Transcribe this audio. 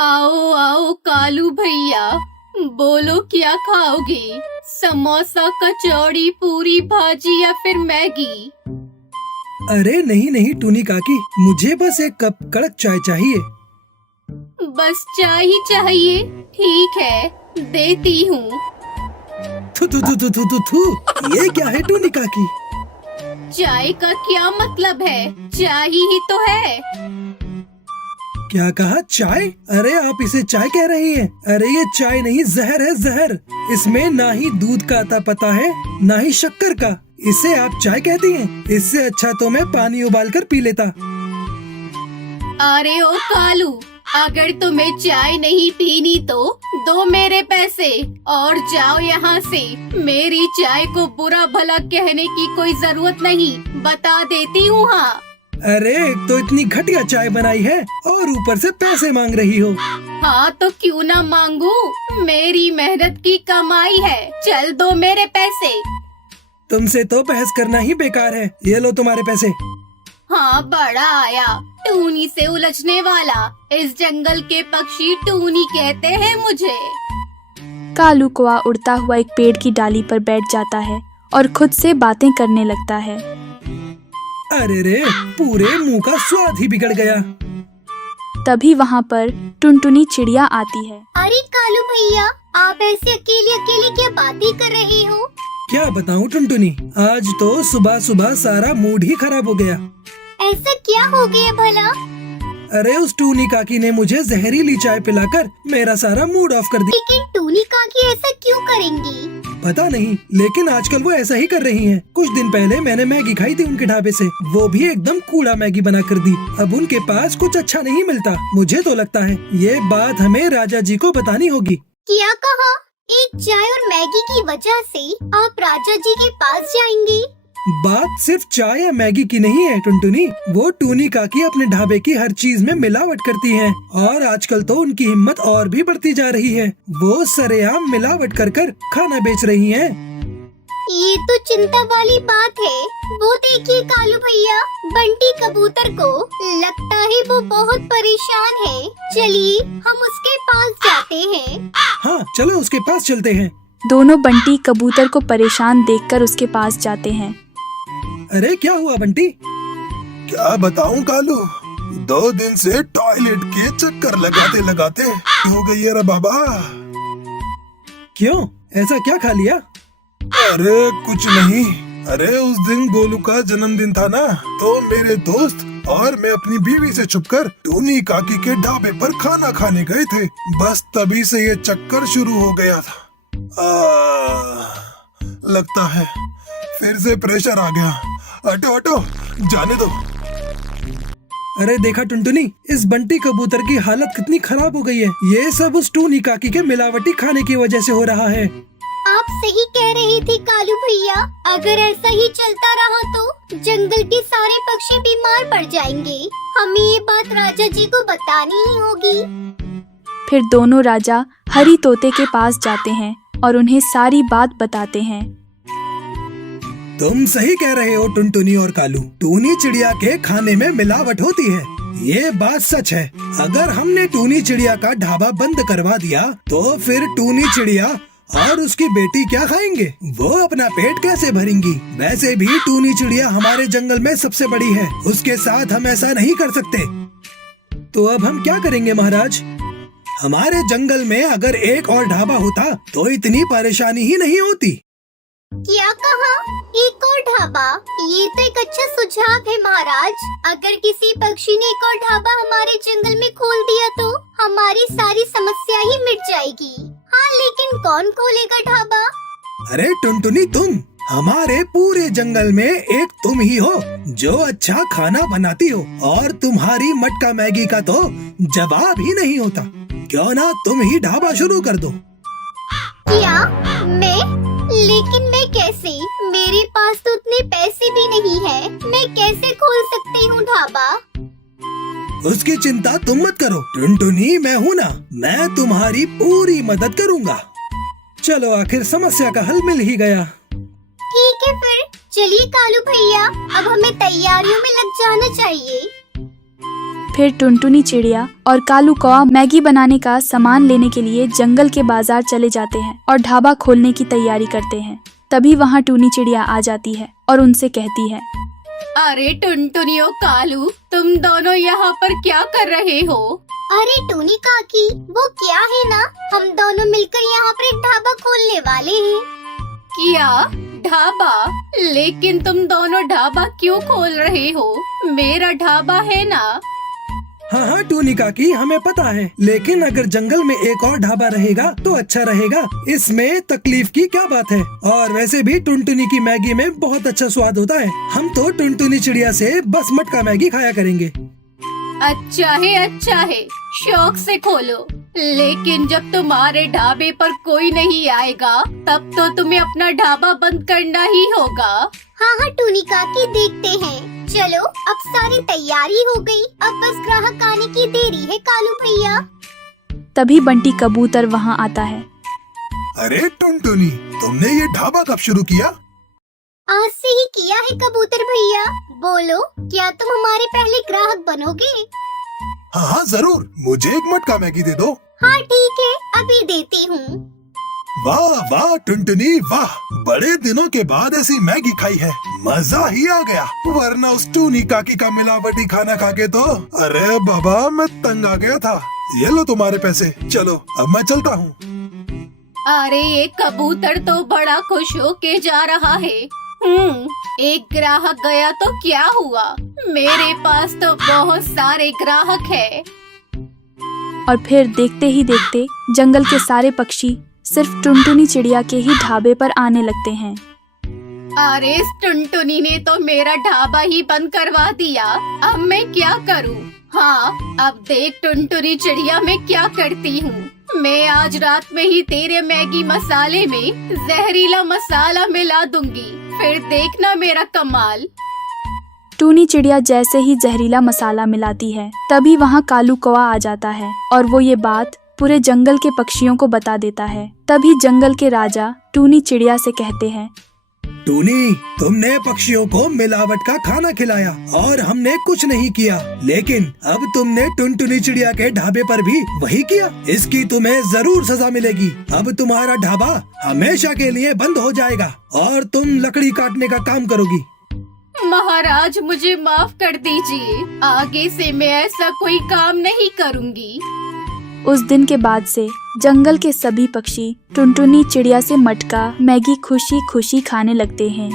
आओ आओ कालू भैया, बोलो क्या खाओगे? समोसा, कचौड़ी, पूरी भाजी या फिर मैगी? अरे नहीं नहीं टूनी काकी, मुझे बस एक कप कड़क चाय चाहिए। बस चाय ही चाहिए? ठीक है, देती हूँ। थू थू थू थू थू थू थू, ये क्या है टूनी काकी? चाय का क्या मतलब है? चाय ही तो है। क्या कहा चाय? अरे आप इसे चाय कह रही हैं? अरे ये चाय नहीं, जहर है जहर। इसमें ना ही दूध का अता पता है, ना ही शक्कर का। इसे आप चाय कहती हैं? इससे अच्छा तो मैं पानी उबाल कर पी लेता। अरे ओ कालू, अगर तुम्हें चाय नहीं पीनी तो दो मेरे पैसे और जाओ यहाँ से। मेरी चाय को बुरा भला कहने की कोई जरूरत नहीं, बता देती हूँ। हाँ अरे एक तो इतनी घटिया चाय बनाई है और ऊपर से पैसे मांग रही हो। हाँ तो क्यों ना मांगू, मेरी मेहनत की कमाई है। चल दो मेरे पैसे। तुमसे तो बहस करना ही बेकार है। ये लो तुम्हारे पैसे। हाँ बड़ा आया टूनी से उलझने वाला। इस जंगल के पक्षी टूनी कहते हैं मुझे। कालू कौआ उड़ता हुआ एक पेड़ की डाली पर बैठ जाता है और खुद से बातें करने लगता है। अरे रे, पूरे मुंह का स्वाद ही बिगड़ गया। तभी वहाँ पर टुनटुनी चिड़िया आती है। अरे कालू भैया, आप ऐसे अकेले अकेले क्या बातें कर रहे हो? क्या बताऊं टुनटुनी, आज तो सुबह सुबह सारा मूड ही खराब हो गया। ऐसा क्या हो गया भला? अरे उस टूनी काकी ने मुझे जहरीली चाय पिलाकर मेरा सारा मूड ऑफ कर दिया। लेकिन टूनी काकी ऐसा क्यों करेंगी? पता नहीं, लेकिन आजकल वो ऐसा ही कर रही हैं। कुछ दिन पहले मैंने मैगी खाई थी उनके ढाबे से, वो भी एकदम कूड़ा मैगी बना कर दी। अब उनके पास कुछ अच्छा नहीं मिलता। मुझे तो लगता है ये बात हमें राजा जी को बतानी होगी। क्या कहा? एक चाय और मैगी की वजह से आप राजा जी के पास जाएंगे? बात सिर्फ चाय या मैगी की नहीं है टुनटुनी, वो टूनी काकी अपने ढाबे की हर चीज में मिलावट करती हैं और आजकल तो उनकी हिम्मत और भी बढ़ती जा रही है। वो सरेआम मिलावट कर कर खाना बेच रही हैं। ये तो चिंता वाली बात है। वो देखिए कालू भैया, बंटी कबूतर को लगता है वो बहुत परेशान है। चलिए हम उसके पास जाते हैं। हाँ चलो उसके पास चलते हैं। दोनों बंटी कबूतर को परेशान देखकर उसके पास जाते हैं। अरे क्या हुआ बंटी? क्या बताऊं कालू, 2 दिन से टॉयलेट के चक्कर लगाते लगाते हो गई है रे बाबा। क्यों, ऐसा क्या खा लिया? अरे कुछ नहीं। अरे उस दिन गोलू का जन्मदिन था ना, तो मेरे दोस्त और मैं अपनी बीवी से छुपकर टूनी काकी के ढाबे पर खाना खाने गए थे। बस तभी से ये चक्कर शुरू हो गया था। लगता है फिर से प्रेशर आ गया। हटो हटो, जाने दो। अरे देखा टुनटुनी, इस बंटी कबूतर की हालत कितनी खराब हो गई है। ये सब उस टूनी काकी के मिलावटी खाने की वजह से हो रहा है। आप सही कह रहे थे कालू भैया, अगर ऐसा ही चलता रहा तो जंगल के सारे पक्षी बीमार पड़ जाएंगे। हमें ये बात राजा जी को बतानी ही होगी। फिर दोनों राजा हरी तोते के पास जाते हैं और उन्हें सारी बात बताते हैं। तुम सही कह रहे हो टुनटुनी और कालू, टूनी चिड़िया के खाने में मिलावट होती है। ये बात सच है। अगर हमने टूनी चिड़िया का ढाबा बंद करवा दिया तो फिर टूनी चिड़िया और उसकी बेटी क्या खाएंगे? वो अपना पेट कैसे भरेंगी? वैसे भी टूनी चिड़िया हमारे जंगल में सबसे बड़ी है, उसके साथ हम ऐसा नहीं कर सकते। तो अब हम क्या करेंगे महाराज? हमारे जंगल में अगर एक और ढाबा होता तो इतनी परेशानी ही नहीं होती। क्या कहा? एक और ढाबा? ये तो एक अच्छा सुझाव है महाराज। अगर किसी पक्षी ने एक और ढाबा हमारे जंगल में खोल दिया तो हमारी सारी समस्या ही मिट जाएगी। हाँ लेकिन कौन खोलेगा ढाबा? अरे टुनटुनी, तुम हमारे पूरे जंगल में एक तुम ही हो जो अच्छा खाना बनाती हो, और तुम्हारी मटका मैगी का तो जवाब ही नहीं होता। क्यों ना तुम ही ढाबा शुरू कर दो? क्या? मैं? लेकिन मैं कैसे? मेरे पास तो उतने पैसे भी नहीं है। मैं कैसे खोल सकती हूँ ढाबा? उसकी चिंता तुम मत करो टुनटुनी, मैं हूँ ना, मैं तुम्हारी पूरी मदद करूँगा। चलो आखिर समस्या का हल मिल ही गया। ठीक है फिर चलिए कालू भैया, अब हमें तैयारियों में लग जाना चाहिए। फिर टुनटुनी चिड़िया और कालू कौआ मैगी बनाने का सामान लेने के लिए जंगल के बाजार चले जाते हैं और ढाबा खोलने की तैयारी करते हैं। तभी वहाँ टूनी चिड़िया आ जाती है और उनसे कहती है, अरे टुनटुनी और कालू, तुम दोनों यहाँ पर क्या कर रहे हो? अरे टूनी काकी, वो क्या है ना, हम दोनों मिलकर यहाँ पर एक ढाबा खोलने वाले हैं। क्या ढाबा? लेकिन तुम दोनों ढाबा क्यों खोल रहे हो? मेरा ढाबा है ना। हाँ हाँ टूनी काकी, हमें पता है, लेकिन अगर जंगल में एक और ढाबा रहेगा तो अच्छा रहेगा। इसमें तकलीफ की क्या बात है? और वैसे भी टुनटुनी की मैगी में बहुत अच्छा स्वाद होता है। हम तो टुनटुनी चिड़िया से बस मटका मैगी खाया करेंगे। अच्छा है, शौक से खोलो। लेकिन जब तुम्हारे ढाबे पर कोई नहीं आएगा तब तो तुम्हें अपना ढाबा बंद करना ही होगा। हाँ हाँ टूनी काकी, देखते हैं। चलो, अब सारी तैयारी हो गई, अब बस ग्राहक आने की देरी है कालू भैया। तभी बंटी कबूतर वहाँ आता है। अरे टुनटुनी, तुमने ये ढाबा कब शुरू किया? आज से ही किया है कबूतर भैया। बोलो, क्या तुम हमारे पहले ग्राहक बनोगे? हाँ हाँ जरूर, मुझे एक मटका मैगी दे दो। हाँ ठीक है, अभी देती हूँ। वाह वाह टुनटुनी वाह, बड़े दिनों के बाद ऐसी मैगी खाई है, मजा ही आ गया। वरना उस टूनी काकी का मिलावटी खाना खा के तो अरे बाबा मैं तंग आ गया था। ये लो तुम्हारे पैसे, चलो अब मैं चलता हूँ। अरे ये कबूतर तो बड़ा खुश होके जा रहा है। एक ग्राहक गया तो क्या हुआ, मेरे पास तो बहुत सारे ग्राहक है। और फिर देखते ही देखते जंगल के सारे पक्षी सिर्फ टुनटुनी चिड़िया के ही ढाबे पर आने लगते हैं। अरे इस टुनटुनी ने तो मेरा ढाबा ही बंद करवा दिया। अब मैं क्या करूं? हाँ, अब देख टुनटुनी चिड़िया मैं क्या करती हूँ। मैं आज रात में ही तेरे मैगी मसाले में जहरीला मसाला मिला दूंगी, फिर देखना मेरा कमाल। टूनी चिड़िया जैसे ही जहरीला मसाला मिलाती है तभी वहाँ कालू कौआ आ जाता है और वो ये बात पूरे जंगल के पक्षियों को बता देता है। तभी जंगल के राजा टूनी चिड़िया से कहते हैं, टूनी, तुमने पक्षियों को मिलावट का खाना खिलाया और हमने कुछ नहीं किया, लेकिन अब तुमने टुनटुनी चिड़िया के ढाबे पर भी वही किया। इसकी तुम्हें जरूर सजा मिलेगी। अब तुम्हारा ढाबा हमेशा के लिए बंद हो जाएगा और तुम लकड़ी काटने का काम करोगी। महाराज मुझे माफ कर दीजिए, आगे से मैं ऐसा कोई काम नहीं करूँगी। उस दिन के बाद से जंगल के सभी पक्षी टुनटुनी चिड़िया से मटका मैगी खुशी खुशी खाने लगते हैं।